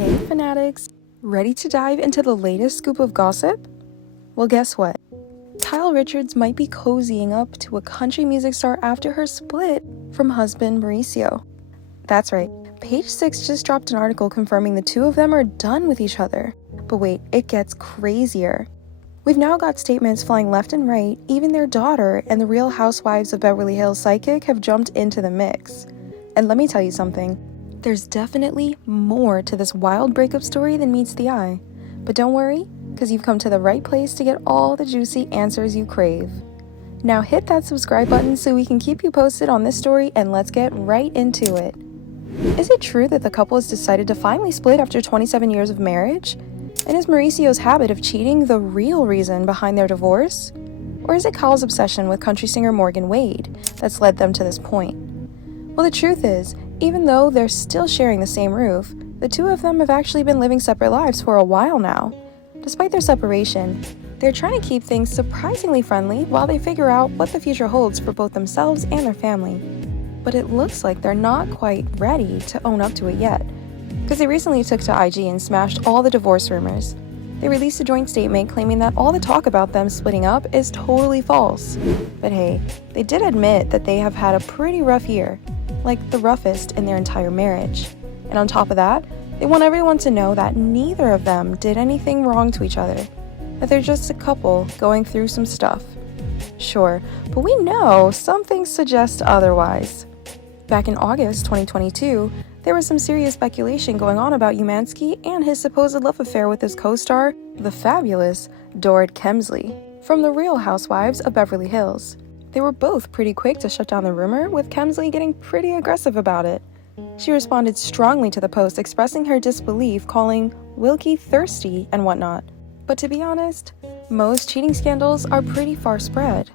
Hey Fanatics, ready to dive into the latest scoop of gossip? Well, guess what? Kyle Richards might be cozying up to a country music star after her split from husband Mauricio. That's right, Page 6 just dropped an article confirming the two of them are done with each other. But wait, it gets crazier. We've now got statements flying left and right. Even their daughter and the Real Housewives of Beverly Hills psychic have jumped into the mix. And let me tell you something, there's definitely more to this wild breakup story than meets the eye. But don't worry, because you've come to the right place to get all the juicy answers you crave. Now hit that subscribe button so we can keep you posted on this story, and let's get right into it. Is it true that the couple has decided to finally split after 27 years of marriage? And is Mauricio's habit of cheating the real reason behind their divorce? Or is it Kyle's obsession with country singer Morgan Wade that's led them to this point? Well, the truth is, even though they're still sharing the same roof, the two of them have actually been living separate lives for a while now. Despite their separation, they're trying to keep things surprisingly friendly while they figure out what the future holds for both themselves and their family. But it looks like they're not quite ready to own up to it yet, because they recently took to IG and smashed all the divorce rumors. They released a joint statement claiming that all the talk about them splitting up is totally false. But hey, they did admit that they have had a pretty rough year, like the roughest in their entire marriage. And on top of that, they want everyone to know that neither of them did anything wrong to each other, that they're just a couple going through some stuff. Sure, but we know some things suggest otherwise. Back in August 2022, there was some serious speculation going on about Umansky and his supposed love affair with his co-star, the fabulous Dorit Kemsley, from the Real Housewives of Beverly Hills. They were both pretty quick to shut down the rumor, with Kemsley getting pretty aggressive about it. She responded strongly to the post, expressing her disbelief, calling Wilkie thirsty and whatnot. But to be honest, most cheating scandals are pretty far spread.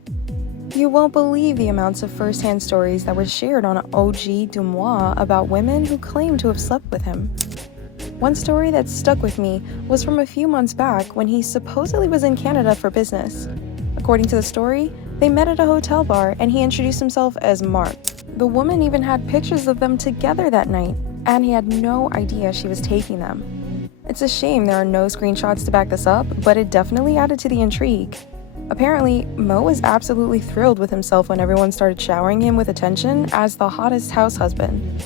You won't believe the amounts of first-hand stories that were shared on OG Dumois about women who claim to have slept with him. One story that stuck with me was from a few months back when he supposedly was in Canada for business. According to the story, they met at a hotel bar and he introduced himself as Mark. The woman even had pictures of them together that night, and he had no idea she was taking them. It's a shame there are no screenshots to back this up, but it definitely added to the intrigue. Apparently, Mo was absolutely thrilled with himself when everyone started showering him with attention as the hottest house husband.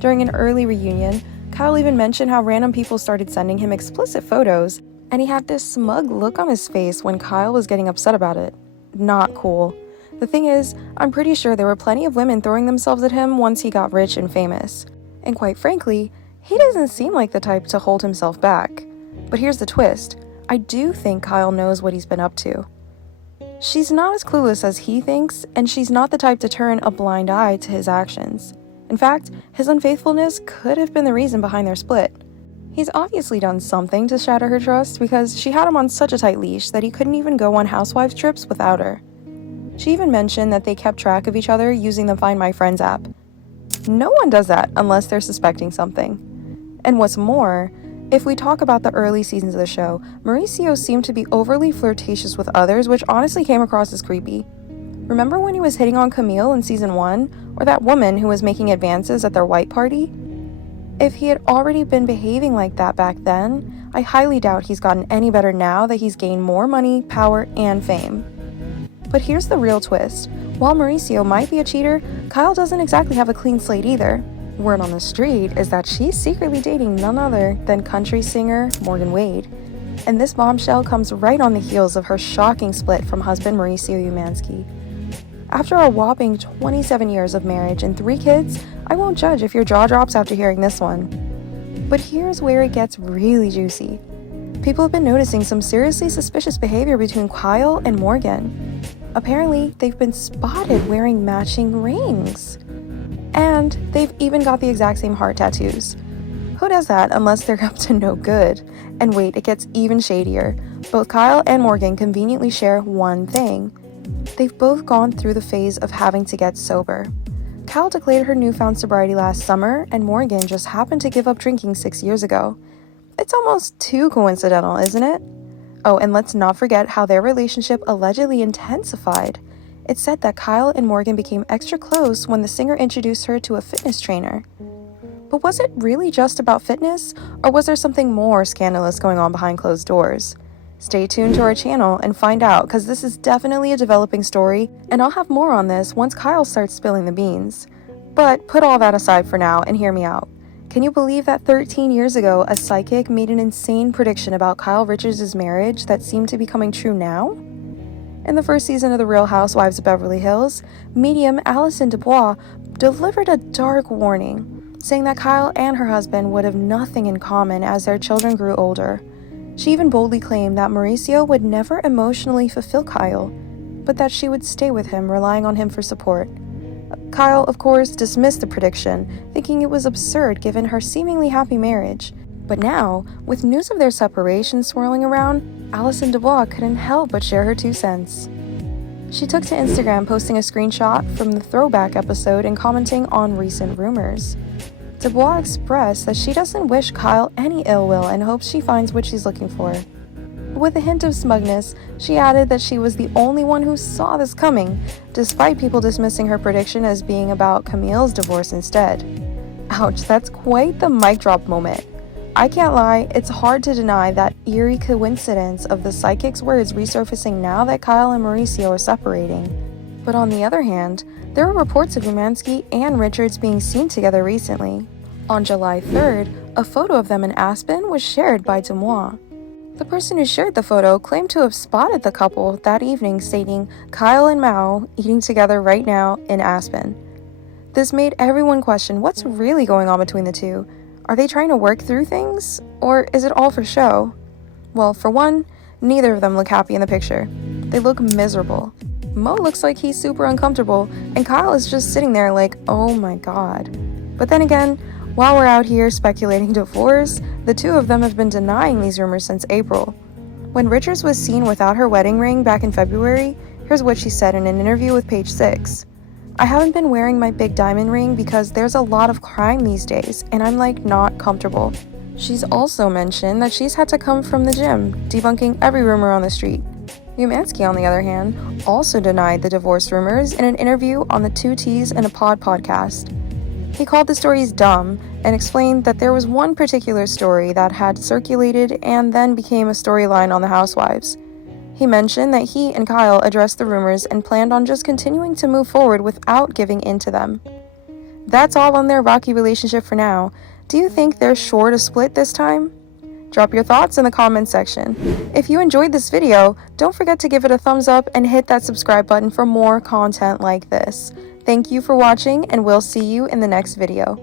During an early reunion, Kyle even mentioned how random people started sending him explicit photos, and he had this smug look on his face when Kyle was getting upset about it. Not cool. The thing is, I'm pretty sure there were plenty of women throwing themselves at him once he got rich and famous. And quite frankly, he doesn't seem like the type to hold himself back. But here's the twist. I do think Kyle knows what he's been up to. She's not as clueless as he thinks, and she's not the type to turn a blind eye to his actions. In fact, his unfaithfulness could have been the reason behind their split. He's obviously done something to shatter her trust, because she had him on such a tight leash that he couldn't even go on Housewives trips without her. She even mentioned that they kept track of each other using the Find My Friends app. No one does that unless they're suspecting something. And what's more, if we talk about the early seasons of the show, Mauricio seemed to be overly flirtatious with others, which honestly came across as creepy. Remember when he was hitting on Camille in season 1, or that woman who was making advances at their white party? If he had already been behaving like that back then, I highly doubt he's gotten any better now that he's gained more money, power, and fame. But here's the real twist. While Mauricio might be a cheater, Kyle doesn't exactly have a clean slate either. Word on the street is that she's secretly dating none other than country singer Morgan Wade. And this bombshell comes right on the heels of her shocking split from husband Mauricio Umansky. After a whopping 27 years of marriage and 3 kids, I won't judge if your jaw drops after hearing this one. But here's where it gets really juicy. People have been noticing some seriously suspicious behavior between Kyle and Morgan. Apparently, they've been spotted wearing matching rings. And they've even got the exact same heart tattoos. Who does that unless they're up to no good? And wait, it gets even shadier. Both Kyle and Morgan conveniently share one thing. They've both gone through the phase of having to get sober. Kyle declared her newfound sobriety last summer, and Morgan just happened to give up drinking 6 years ago. It's almost too coincidental, isn't it? Oh, and let's not forget how their relationship allegedly intensified. It's said that Kyle and Morgan became extra close when the singer introduced her to a fitness trainer. But was it really just about fitness, or was there something more scandalous going on behind closed doors? Stay tuned to our channel and find out, because this is definitely a developing story, and I'll have more on this once Kyle starts spilling the beans. But put all that aside for now and hear me out. Can you believe that 13 years ago, a psychic made an insane prediction about Kyle Richards' marriage that seemed to be coming true now? In the first season of The Real Housewives of Beverly Hills, medium Allison Dubois delivered a dark warning, saying that Kyle and her husband would have nothing in common as their children grew older. She even boldly claimed that Mauricio would never emotionally fulfill Kyle, but that she would stay with him, relying on him for support. Kyle, of course, dismissed the prediction, thinking it was absurd given her seemingly happy marriage. But now, with news of their separation swirling around, Allison Dubois couldn't help but share her 2 cents. She took to Instagram, posting a screenshot from the throwback episode and commenting on recent rumors. Dubois expressed that she doesn't wish Kyle any ill will and hopes she finds what she's looking for. With a hint of smugness, she added that she was the only one who saw this coming, despite people dismissing her prediction as being about Camille's divorce instead. Ouch, that's quite the mic drop moment. I can't lie, it's hard to deny that eerie coincidence of the psychic's words resurfacing now that Kyle and Mauricio are separating. But on the other hand, there are reports of Umansky and Richards being seen together recently. On July 3rd, a photo of them in Aspen was shared by Dumois. The person who shared the photo claimed to have spotted the couple that evening, stating, "Kyle and Mao eating together right now in Aspen." This made everyone question what's really going on between the two. Are they trying to work through things? Or is it all for show? Well, for one, neither of them look happy in the picture. They look miserable. Mo looks like he's super uncomfortable, and Kyle is just sitting there like, oh my god. But then again, while we're out here speculating divorce, the two of them have been denying these rumors since April. When Richards was seen without her wedding ring back in February, here's what she said in an interview with Page 6. "I haven't been wearing my big diamond ring because there's a lot of crime these days, and I'm like not comfortable." She's also mentioned that she's had to come from the gym, debunking every rumor on the street. Umansky, on the other hand, also denied the divorce rumors in an interview on the 2 T's and a Pod podcast. He called the stories dumb and explained that there was one particular story that had circulated and then became a storyline on the Housewives. He mentioned that he and Kyle addressed the rumors and planned on just continuing to move forward without giving in to them. That's all on their rocky relationship for now. Do you think they're sure to split this time? Drop your thoughts in the comments section. If you enjoyed this video, don't forget to give it a thumbs up and hit that subscribe button for more content like this. Thank you for watching, and we'll see you in the next video.